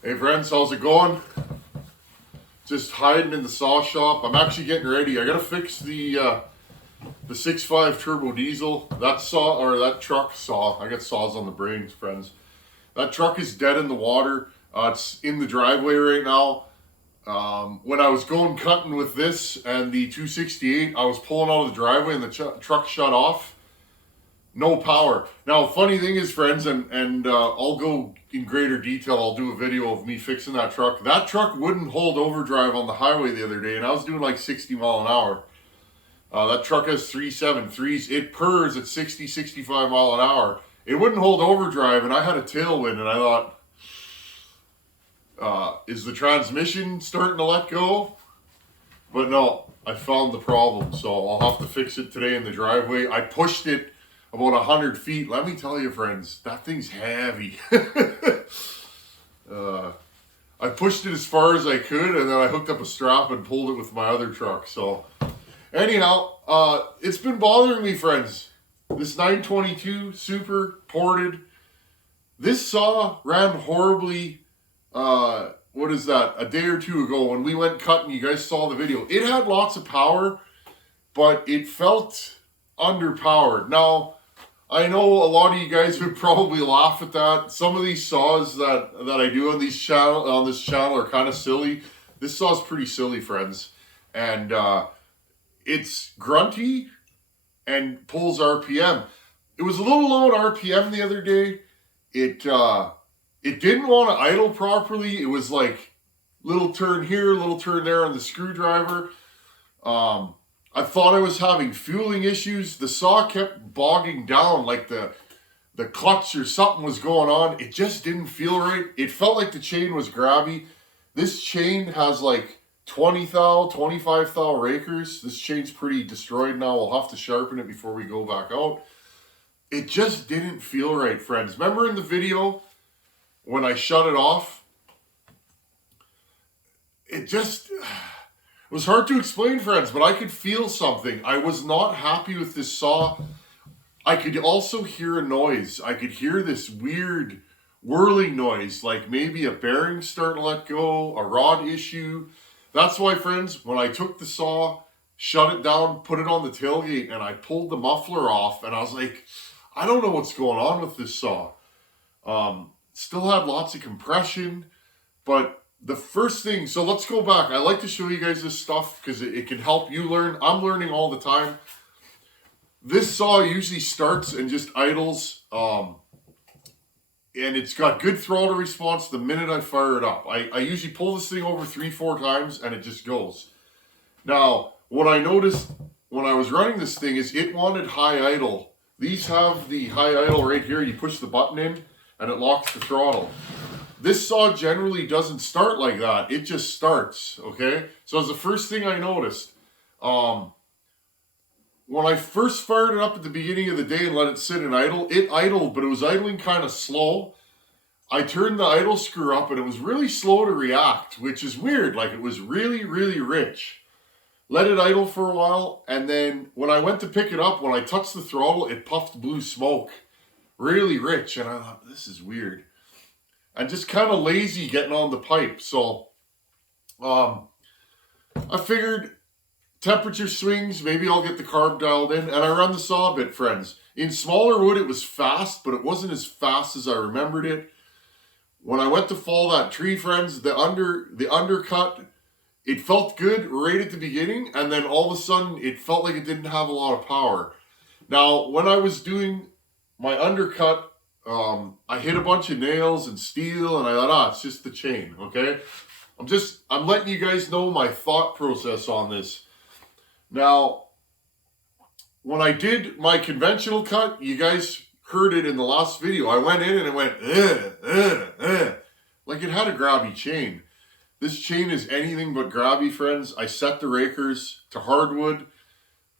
Hey friends, how's it going? Just hiding in the saw shop. I'm actually getting ready. I gotta fix the 6.5 turbo diesel. That saw or that truck saw. I got saws on the brains, friends. That truck is dead in the water. It's in the driveway right now. When I was going cutting with this and the 268, I was pulling out of the driveway and the truck shut off. No power. Now, funny thing is, friends, and I'll go in greater detail. I'll do a video of me fixing that truck. That truck wouldn't hold overdrive on the highway the other day, and I was doing like 60 mile an hour. That truck has 373s. It purrs at 60, 65 mile an hour. It wouldn't hold overdrive, and I had a tailwind, and I thought, is the transmission starting to let go? But no, I found the problem, so I'll have to fix it today in the driveway. I pushed it about 100 feet. Let me tell you, friends, that thing's heavy. I pushed it as far as I could, and then I hooked up a strap and pulled it with my other truck. So anyhow, it's been bothering me, friends. This 922 Super ported. This saw ran horribly, what is that, a day or two ago when we went cutting. You guys saw the video. It had lots of power, but it felt underpowered. Now, I know a lot of you guys would probably laugh at that. Some of these saws that I do on this channel are kind of silly. This saw's pretty silly, friends, and it's grunty and pulls RPM. It was a little low on RPM the other day. It didn't want to idle properly. It was like little turn here, little turn there on the screwdriver. I thought I was having fueling issues. The saw kept bogging down, like the clutch or something was going on. It just didn't feel right. It felt like the chain was grabby. This chain has like 20 thou, 25 thou rakers. This chain's pretty destroyed now. We'll have to sharpen it before we go back out. It just didn't feel right, friends. Remember in the video when I shut it off? It was hard to explain, friends, but I could feel something. I was not happy with this saw. I could also hear a noise. I could hear this weird whirling noise, like maybe a bearing starting to let go, a rod issue. That's why, friends, when I took the saw, shut it down, put it on the tailgate, and I pulled the muffler off, and I was like, I don't know what's going on with this saw. Still had lots of compression, but the first thing, so let's go back. I like to show you guys this stuff because it can help you learn. I'm learning all the time. This saw usually starts and just idles, and it's got good throttle response the minute I fire it up. I usually pull this thing over 3-4 times and it just goes. Now, what I noticed when I was running this thing is it wanted high idle. These have the high idle right here. You push the button in and it locks the throttle. This saw generally doesn't start like that. It just starts, okay? So it's the first thing I noticed. When I first fired it up at the beginning of the day and let it sit and idle, it idled, but it was idling kind of slow. I turned the idle screw up and it was really slow to react, which is weird. Like it was really, really rich. Let it idle for a while, and then when I went to pick it up, when I touched the throttle, it puffed blue smoke. Really rich, and I thought, this is weird. And just kind of lazy getting on the pipe. So I figured temperature swings, maybe I'll get the carb dialed in. And I run the saw a bit, friends. In smaller wood, it was fast, but it wasn't as fast as I remembered it. When I went to fall that tree, friends, the undercut, it felt good right at the beginning. And then all of a sudden, it felt like it didn't have a lot of power. Now, when I was doing my undercut, I hit a bunch of nails and steel, and I thought, it's just the chain, okay? I'm letting you guys know my thought process on this. Now, when I did my conventional cut, you guys heard it in the last video. I went in and it went, like it had a grabby chain. This chain is anything but grabby, friends. I set the rakers to hardwood.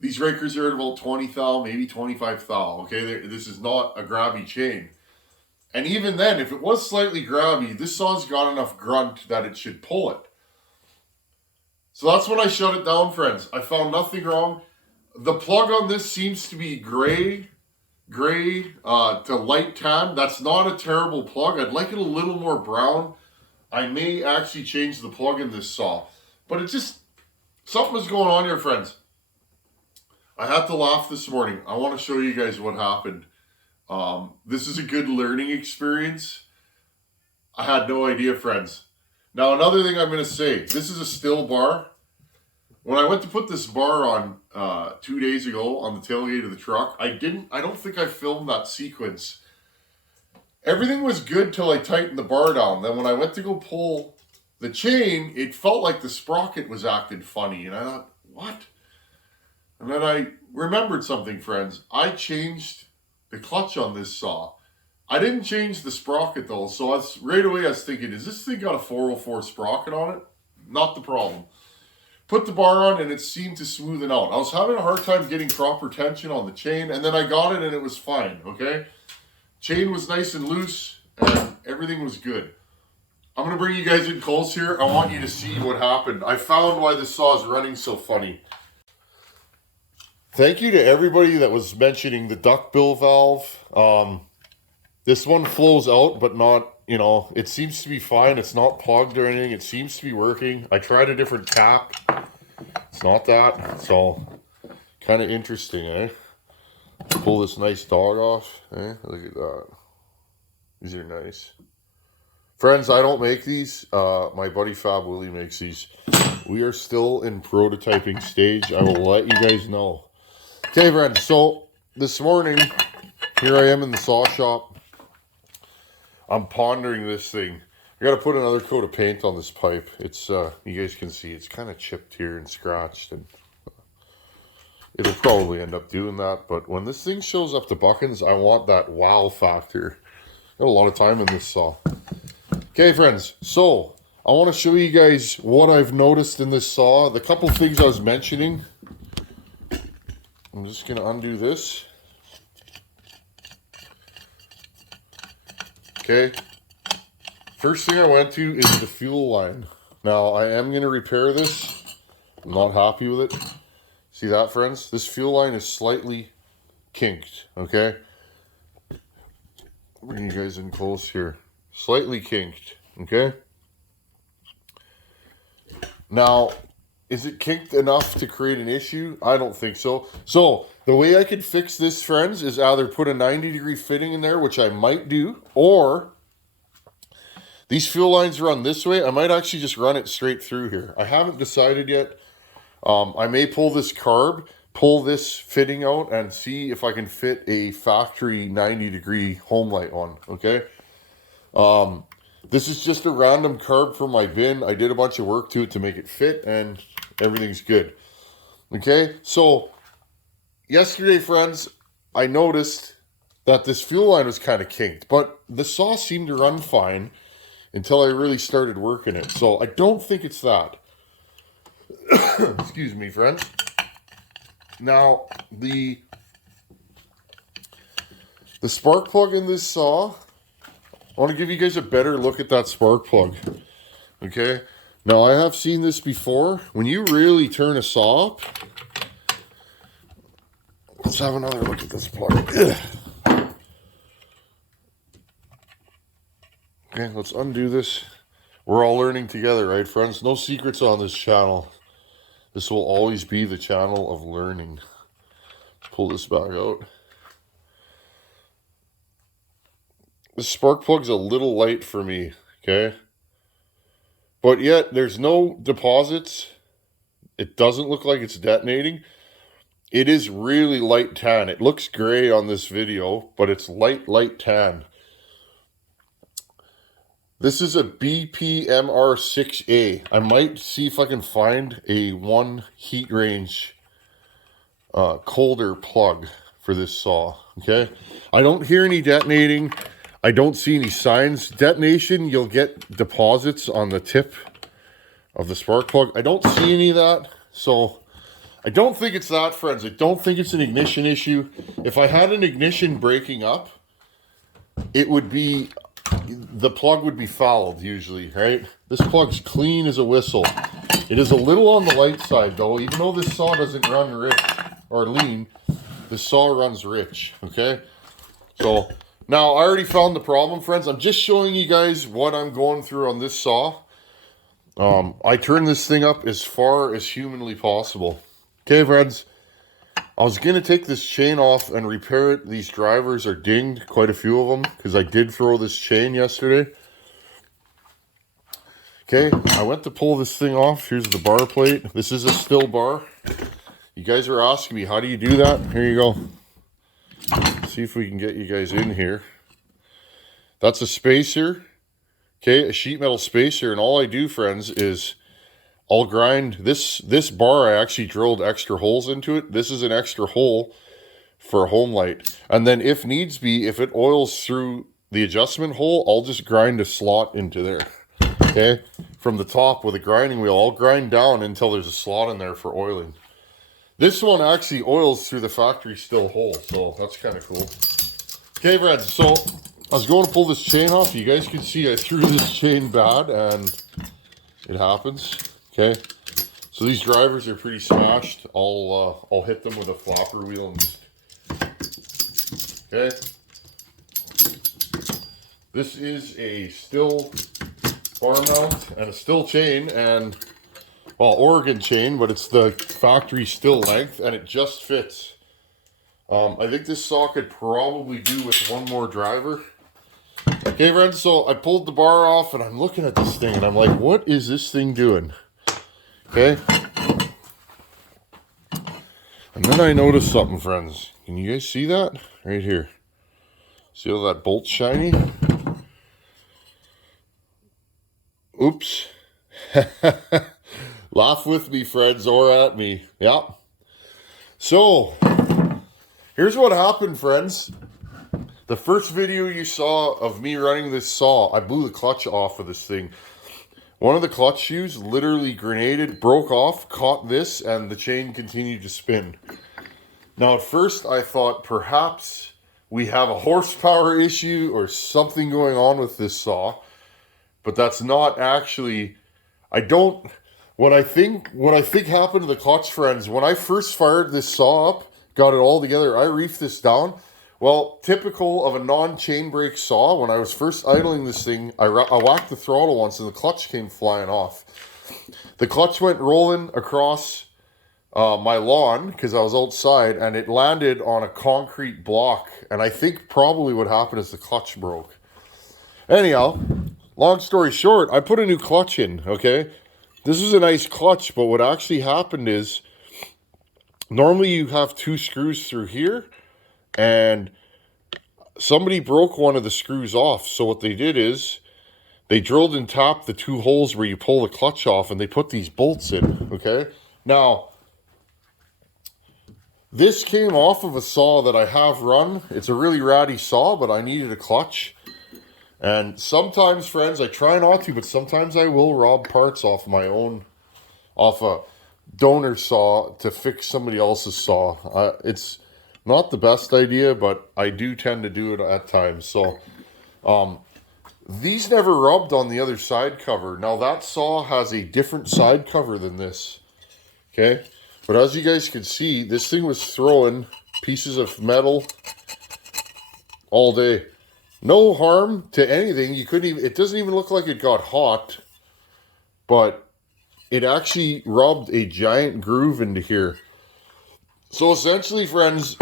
These rakers are at about 20 thou, maybe 25 thou, okay? This is not a grabby chain. And even then, if it was slightly grabby, this saw's got enough grunt that it should pull it. So that's when I shut it down, friends. I found nothing wrong. The plug on this seems to be gray to light tan. That's not a terrible plug. I'd like it a little more brown. I may actually change the plug in this saw. But it just, something was going on here, friends. I had to laugh this morning. I want to show you guys what happened. This is a good learning experience. I had no idea, friends. Now, another thing I'm going to say, this is a still bar. When I went to put this bar on 2 days ago on the tailgate of the truck, I don't think I filmed that sequence. Everything was good till I tightened the bar down. Then when I went to go pull the chain, it felt like the sprocket was acting funny. And I thought, what? And then I remembered something, friends. I changed the clutch on this saw. I didn't change the sprocket though. So right away I was thinking, is this thing got a 404 sprocket on it? Not the problem. Put the bar on and it seemed to smoothen out. I was having a hard time getting proper tension on the chain, and then I got it and it was fine, okay? Chain was nice and loose and everything was good. I'm going to bring you guys in close here. I want you to see what happened. I found why the saw is running so funny. Thank you to everybody that was mentioning the duckbill valve. This one flows out, but not, you know, it seems to be fine. It's not plugged or anything. It seems to be working. I tried a different cap. It's not that. So, kind of interesting, eh? Let's pull this nice dog off. Eh? Look at that. These are nice. Friends, I don't make these. My buddy Fab Willie makes these. We are still in prototyping stage. I will let you guys know. Okay, friends. So, this morning, here I am in the saw shop. I'm pondering this thing. I got to put another coat of paint on this pipe. It's, you guys can see, it's kind of chipped here and scratched, and it'll probably end up doing that. But when this thing shows up to Buckins, I want that wow factor. Got a lot of time in this saw. Okay, friends, so I want to show you guys what I've noticed in this saw. The couple things I was mentioning. I'm just going to undo this. Okay, first thing I went to is the fuel line. Now, I am going to repair this. I'm not happy with it. See that, friends? This fuel line is slightly kinked, okay? Bring you guys in close here. Slightly kinked, okay? Now, is it kinked enough to create an issue? I don't think so. So, the way I could fix this, friends, is either put a 90-degree fitting in there, which I might do, or these fuel lines run this way. I might actually just run it straight through here. I haven't decided yet. I may pull this carb, pull this fitting out, and see if I can fit a factory 90-degree Homelite on, okay? This is just a random carb from my bin. I did a bunch of work to it to make it fit, and everything's good. Okay, so yesterday, friends, I noticed that this fuel line was kind of kinked, but the saw seemed to run fine until I really started working it. So I don't think it's that. Excuse me, friends. Now, the spark plug in this saw, I want to give you guys a better look at that spark plug. Okay? Now, I have seen this before. When you really turn a saw up, let's have another look at this plug. Okay, let's undo this. We're all learning together, right, friends? No secrets on this channel. This will always be the channel of learning. Let's pull this back out. The spark plug's a little light for me, okay? But yet, there's no deposits. It doesn't look like it's detonating. It is really light tan. It looks gray on this video, but it's light tan. This is a BPMR6A. I might see if I can find a 1 heat range colder plug for this saw, okay? I don't hear any detonating. I don't see any signs. Detonation, you'll get deposits on the tip of the spark plug. I don't see any of that, so I don't think it's that, friends. I don't think it's an ignition issue. If I had an ignition breaking up, it would be, the plug would be fouled usually, right? This plug's clean as a whistle. It is a little on the light side though. Even though this saw doesn't run rich or lean, the saw runs rich, okay? So Now, I already found the problem, friends. I'm just showing you guys what I'm going through on this saw. I turned this thing up as far as humanly possible. Okay, friends. I was going to take this chain off and repair it. These drivers are dinged, quite a few of them, because I did throw this chain yesterday. Okay, I went to pull this thing off. Here's the bar plate. This is a still bar. You guys are asking me, how do you do that? Here you go. See if we can get you guys in here. That's a spacer. Okay, a sheet metal spacer. And all I do, friends, is I'll grind this bar. I actually drilled extra holes into it. This is an extra hole for a Homelite. And then if needs be, if it oils through the adjustment hole, I'll just grind a slot into there. Okay, from the top with a grinding wheel, I'll grind down until there's a slot in there for oiling. This one actually oils through the factory still hole, so that's kind of cool. Okay, friends, so I was going to pull this chain off. You guys can see I threw this chain bad, and it happens. Okay, so these drivers are pretty smashed. I'll hit them with a flopper wheel and just, okay. This is a still bar mount and a still chain, and well, Oregon chain, but it's the factory still length, and it just fits. I think this saw could probably do with one more driver. Okay, friends, so I pulled the bar off, and I'm looking at this thing, and I'm like, what is this thing doing? Okay. And then I noticed something, friends. Can you guys see that? Right here. See all that bolt's shiny? Oops. Laugh with me, friends, or at me. Yeah. So, here's what happened, friends. The first video you saw of me running this saw, I blew the clutch off of this thing. One of the clutch shoes literally grenaded, broke off, caught this, and the chain continued to spin. Now, at first, I thought perhaps we have a horsepower issue or something going on with this saw. But that's not actually... What I think happened to the clutch, friends, when I first fired this saw up, got it all together, I reefed this down. Well, typical of a non-chain brake saw, when I was first idling this thing, I whacked the throttle once and the clutch came flying off. The clutch went rolling across my lawn because I was outside, and it landed on a concrete block. And I think probably what happened is the clutch broke. Anyhow, long story short, I put a new clutch in, okay? This is a nice clutch, but what actually happened is, normally you have two screws through here, and somebody broke one of the screws off. So what they did is, they drilled and tapped the two holes where you pull the clutch off, and they put these bolts in, okay? Now, this came off of a saw that I have run. It's a really ratty saw, but I needed a clutch. And sometimes, friends, I try not to, but sometimes I will rob parts off my own, off a donor saw to fix somebody else's saw. It's not the best idea, but I do tend to do it at times. So, these never rubbed on the other side cover. Now, that saw has a different side cover than this, okay? But as you guys can see, this thing was throwing pieces of metal all day. No harm to anything. You couldn't even, it doesn't even look like it got hot, but it actually rubbed a giant groove into here. So essentially, friends,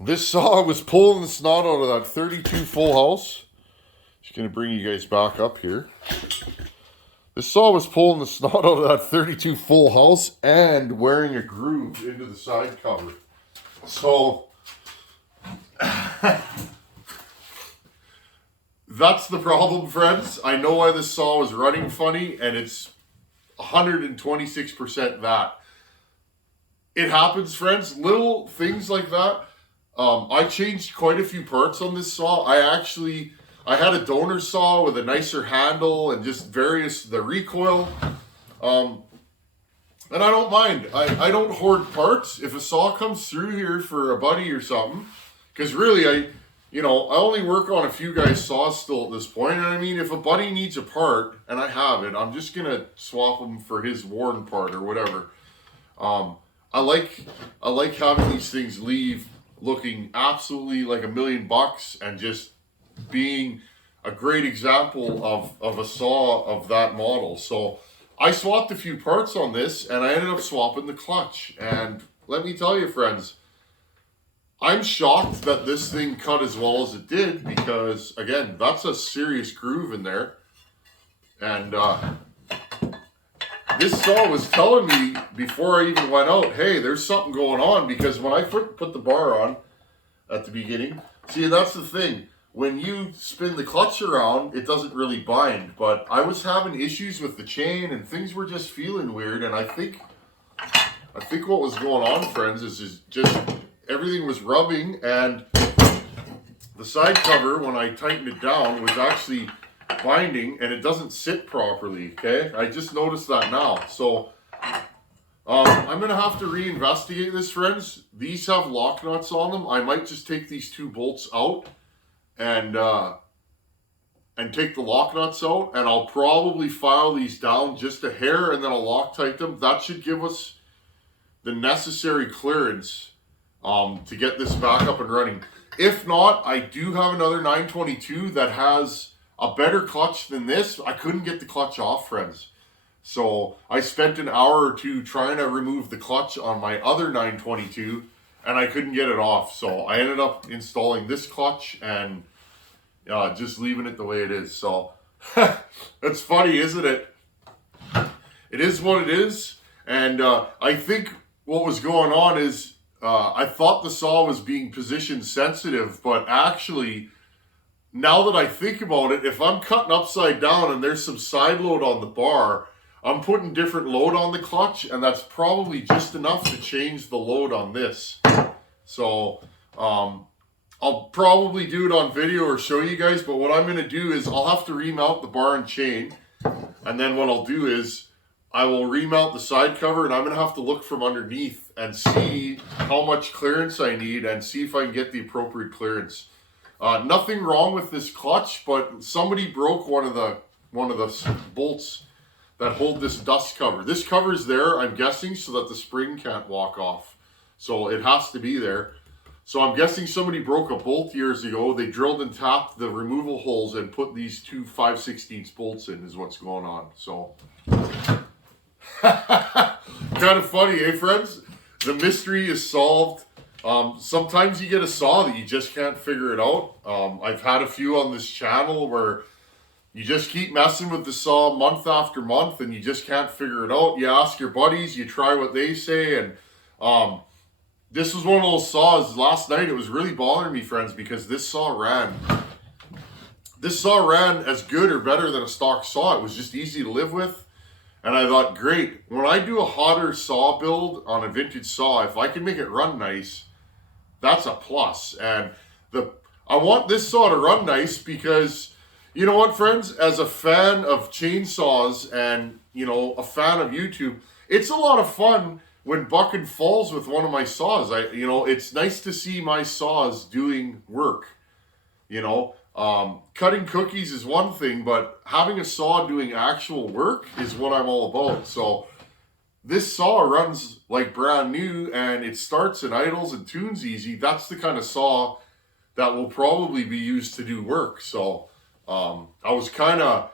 this saw was pulling the snot out of that 32 full house. Just going to bring you guys back up here. This saw was pulling the snot out of that 32 full house and wearing a groove into the side cover. So... that's the problem, friends. I know why this saw was running funny, and it's 126% that. It happens, friends. Little things like that. I changed quite a few parts on this saw. I had a donor saw with a nicer handle and just the recoil. And I don't mind. I don't hoard parts. If a saw comes through here for a buddy or something, because really I only work on a few guys' saws still at this point. And I mean, if a buddy needs a part and I have it, I'm just going to swap them for his worn part or whatever. I like having these things leave looking absolutely like $1,000,000 and just being a great example of a saw of that model. So I swapped a few parts on this, and I ended up swapping the clutch. And let me tell you, friends, I'm shocked that this thing cut as well as it did, because again, that's a serious groove in there. And this saw was telling me before I even went out, hey, there's something going on, because when I put the bar on at the beginning, see, that's the thing. When you spin the clutch around, it doesn't really bind. But I was having issues with the chain, and things were just feeling weird. And I think what was going on, friends, is just everything was rubbing, and the side cover, when I tightened it down, was actually binding, and it doesn't sit properly. Okay, I just noticed that now. So I'm gonna have to reinvestigate this, friends. These have lock nuts on them. I might just take these 2 bolts out and take the lock nuts out, and I'll probably file these down just a hair, and then I'll Loctite them. That should give us the necessary clearance to get this back up and running. If not, I do have another 922 that has a better clutch than this. I couldn't get the clutch off, friends. So I spent an hour or 2 trying to remove the clutch on my other 922, and I couldn't get it off. So I ended up installing this clutch and just leaving it the way it is. So that's funny, isn't it? It is what it is. And I think what was going on is I thought the saw was being position sensitive, but actually, now that I think about it, if I'm cutting upside down and there's some side load on the bar, I'm putting different load on the clutch, and that's probably just enough to change the load on this. So I'll probably do it on video or show you guys, but what I'm going to do is I'll have to remount the bar and chain, and then what I'll do is I will remount the side cover, and I'm going to have to look from underneath and see how much clearance I need and see if I can get the appropriate clearance. Nothing wrong with this clutch, but somebody broke one of the bolts that hold this dust cover. This cover's there, I'm guessing, so that the spring can't walk off. So it has to be there. So I'm guessing somebody broke a bolt years ago. They drilled and tapped the removal holes and put these 2 5/16 bolts in, is what's going on. So kind of funny, eh, friends? The mystery is solved. Sometimes you get a saw that you just can't figure it out. I've had a few on this channel where you just keep messing with the saw month after month, and you just can't figure it out. You ask your buddies, you try what they say, and this was one of those saws. Last night, it was really bothering me, friends, because this saw ran. This saw ran as good or better than a stock saw. It was just easy to live with. And I thought, great, when I do a hotter saw build on a vintage saw, if I can make it run nice, that's a plus. And I want this saw to run nice because, you know what, friends, as a fan of chainsaws and, you know, a fan of YouTube, it's a lot of fun when bucking falls with one of my saws. It's nice to see my saws doing work. Cutting cookies is one thing, but having a saw doing actual work is what I'm all about. So this saw runs like brand new, and it starts and idles and tunes easy. That's the kind of saw that will probably be used to do work. So I was kind of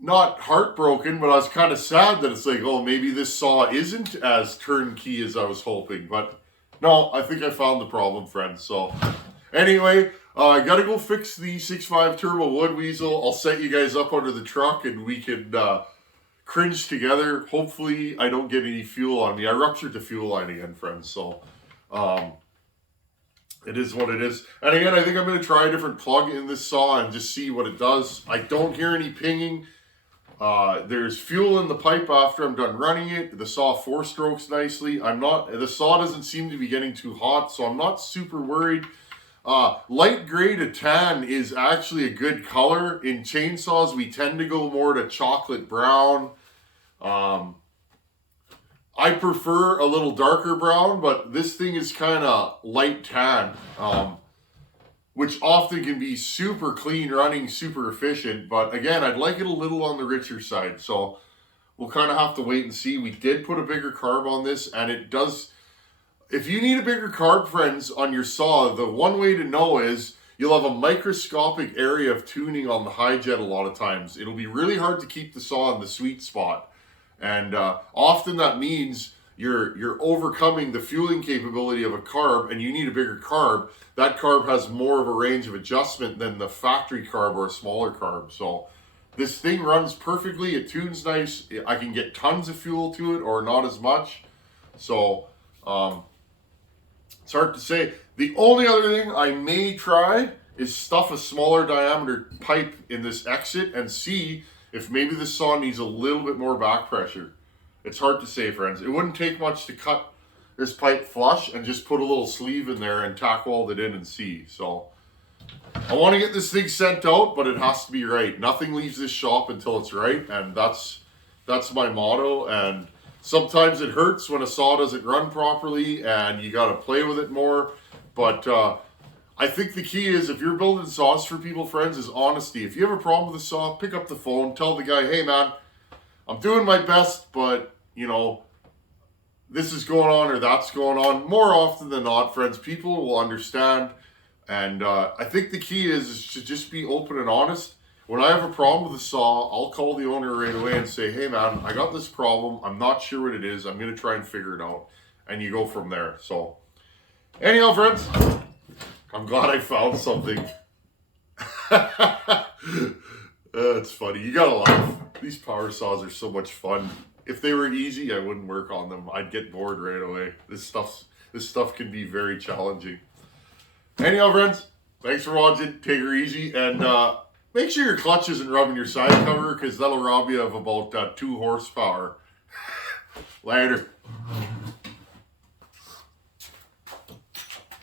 not heartbroken, but I was kind of sad that it's like, oh, maybe this saw isn't as turnkey as I was hoping. But no, I think I found the problem, friends. So anyway, I got to go fix the 6.5 Turbo Wood Weasel. I'll set you guys up under the truck, and we can cringe together. Hopefully I don't get any fuel on me. I ruptured the fuel line again, friends. So it is what it is. And again, I think I'm going to try a different plug in this saw and just see what it does. I don't hear any pinging. There's fuel in the pipe after I'm done running it. The saw 4 strokes nicely. The saw doesn't seem to be getting too hot, so I'm not super worried. Light gray to tan is actually a good color. In chainsaws, we tend to go more to chocolate brown. I prefer a little darker brown, but this thing is kind of light tan, which often can be super clean running, super efficient. But again, I'd like it a little on the richer side. So we'll kind of have to wait and see. We did put a bigger carb on this, and it does... if you need a bigger carb, friends, on your saw, the one way to know is you'll have a microscopic area of tuning on the high jet a lot of times. It'll be really hard to keep the saw in the sweet spot. And often that means you're overcoming the fueling capability of a carb, and you need a bigger carb. That carb has more of a range of adjustment than the factory carb or a smaller carb. So this thing runs perfectly. It tunes nice. I can get tons of fuel to it or not as much. So it's hard to say. The only other thing I may try is stuff a smaller diameter pipe in this exit and see if maybe the saw needs a little bit more back pressure. It's hard to say, friends. It wouldn't take much to cut this pipe flush and just put a little sleeve in there and tack weld it in and see. So I want to get this thing sent out, but it has to be right. Nothing leaves this shop until it's right, and that's my motto. And sometimes it hurts when a saw doesn't run properly and you got to play with it more. But I think the key is, if you're building saws for people, friends, is honesty. If you have a problem with a saw, pick up the phone, tell the guy, hey man, I'm doing my best, but you know, this is going on or that's going on. More often than not, friends, people will understand. And I think the key is to just be open and honest. When I have a problem with a saw, I'll call the owner right away and say, hey man, I got this problem. I'm not sure what it is. I'm going to try and figure it out. And you go from there. So anyhow, friends, I'm glad I found something. It's funny. You gotta laugh. These power saws are so much fun. If they were easy, I wouldn't work on them. I'd get bored right away. This stuff can be very challenging. Anyhow, friends, thanks for watching. Take her easy, and make sure your clutch isn't rubbing your side cover, because that'll rob you of about 2 horsepower. Later.